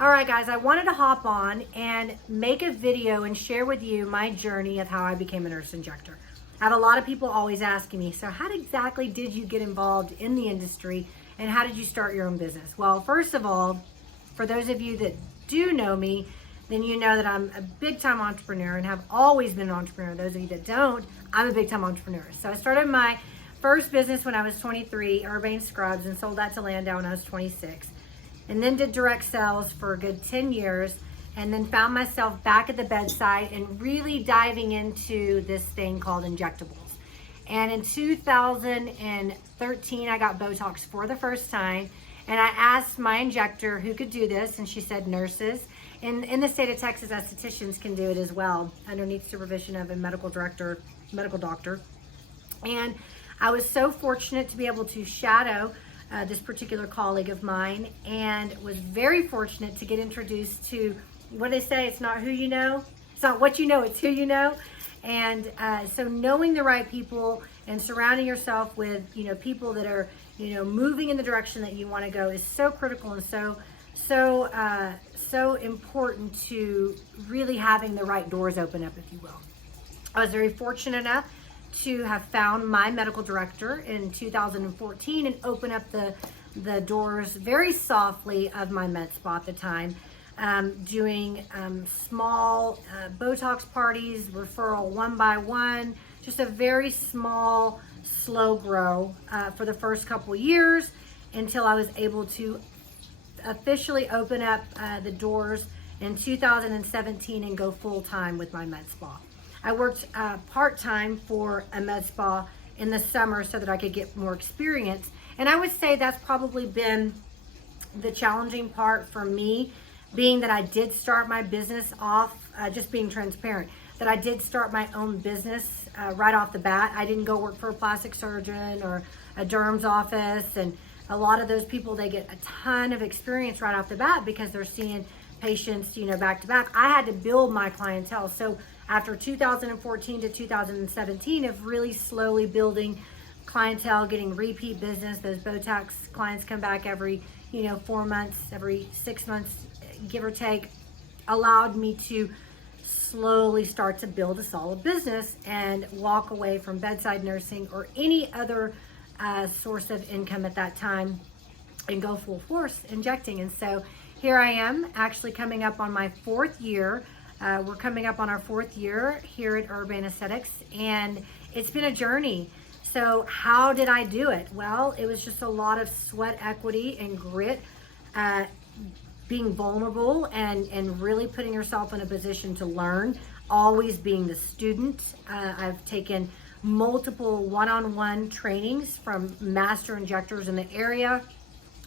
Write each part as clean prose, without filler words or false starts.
All right, guys, I wanted to hop on and make a video and share with you my journey of how I became a nurse injector. I have a lot of people always asking me, so how exactly did you get involved in the industry and how did you start your own business? Well, first of all, for those of you that do know me, then you know that I'm a big time entrepreneur and have always been an entrepreneur. Those of you that don't, I'm a big time entrepreneur. So I started my first business when I was 23, Urbane Scrubs, and sold that to Landau when I was 26. And then did direct sales for a good 10 years, and then found myself back at the bedside and really diving into this thing called injectables. And in 2013, I got Botox for the first time, and I asked my injector who could do this, and she said nurses. And in the state of Texas, estheticians can do it as well, underneath supervision of a medical doctor. And I was so fortunate to be able to shadow this particular colleague of mine, and was very fortunate to get introduced to what they say, it's not who you know, it's not what you know, it's who you know. And so knowing the right people and surrounding yourself with people that are moving in the direction that you want to go is so critical and so important to really having the right doors open up, if you will. I was very fortunate enough to have found my medical director in 2014 and open up the doors very softly of my med spa at the time, doing small Botox parties, referral one by one, just a very small, slow grow for the first couple years until I was able to officially open up the doors in 2017 and go full time with my med spa. I worked part-time for a med spa in the summer so that I could get more experience. And I would say that's probably been the challenging part for me, being that I did start my business off, just being transparent, that I did start my own business right off the bat. I didn't go work for a plastic surgeon or a derm's office. And a lot of those people, they get a ton of experience right off the bat because they're seeing patients, back to back. I had to build my clientele. So after 2014 to 2017 of really slowly building clientele, getting repeat business, those Botox clients come back every, 4 months, every 6 months, give or take, allowed me to slowly start to build a solid business and walk away from bedside nursing or any other source of income at that time and go full force injecting. And so here I am, actually coming up on my 4th year. We're coming up on our 4th year here at Urbane Aesthetiks, and it's been a journey. So how did I do it? Well, it was just a lot of sweat equity and grit, being vulnerable and really putting yourself in a position to learn, always being the student. I've taken multiple one-on-one trainings from master injectors in the area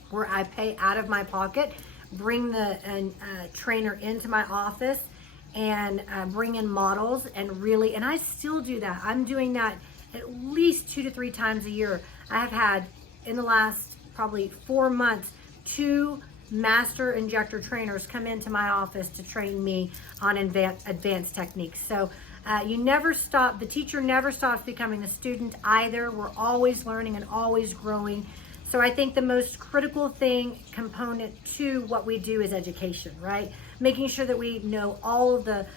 where I pay out of my pocket, bring the trainer into my office, and bring in models and I still do that. I'm doing that at least 2 to 3 times a year. I have had in the last probably 4 months 2 master injector trainers come into my office to train me on advanced techniques. So you never stop, the teacher never stops becoming the student either. We're always learning and always growing. So I think the most critical component to what we do is education, right? Making sure that we know all of the,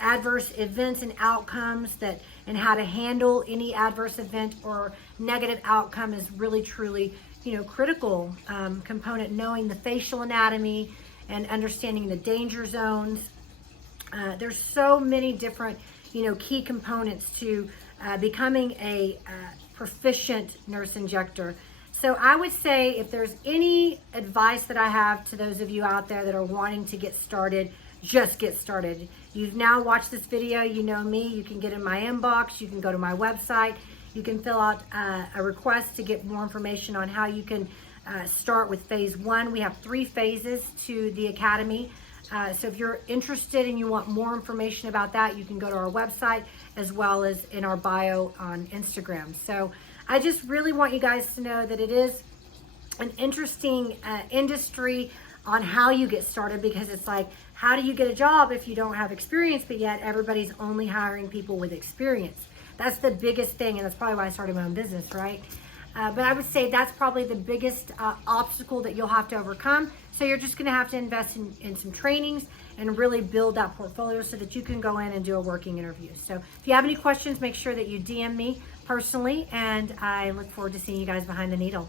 adverse events and outcomes and how to handle any adverse event or negative outcome is really, truly, critical component, knowing the facial anatomy and understanding the danger zones. There's so many different, key components to becoming a proficient nurse injector. So I would say if there's any advice that I have to those of you out there that are wanting to get started, just get started. You've now watched this video, you know me, you can get in my inbox, you can go to my website, you can fill out a request to get more information on how you can start with phase 1. We have 3 phases to the academy. So if you're interested and you want more information about that, you can go to our website as well as in our bio on Instagram. So I just really want you guys to know that it is an interesting industry on how you get started, because it's like, how do you get a job if you don't have experience, but yet everybody's only hiring people with experience? That's the biggest thing, and that's probably why I started my own business, right? But I would say that's probably the biggest obstacle that you'll have to overcome. So you're just gonna have to invest in some trainings and really build that portfolio so that you can go in and do a working interview. So if you have any questions, make sure that you DM me personally, and I look forward to seeing you guys behind the needle.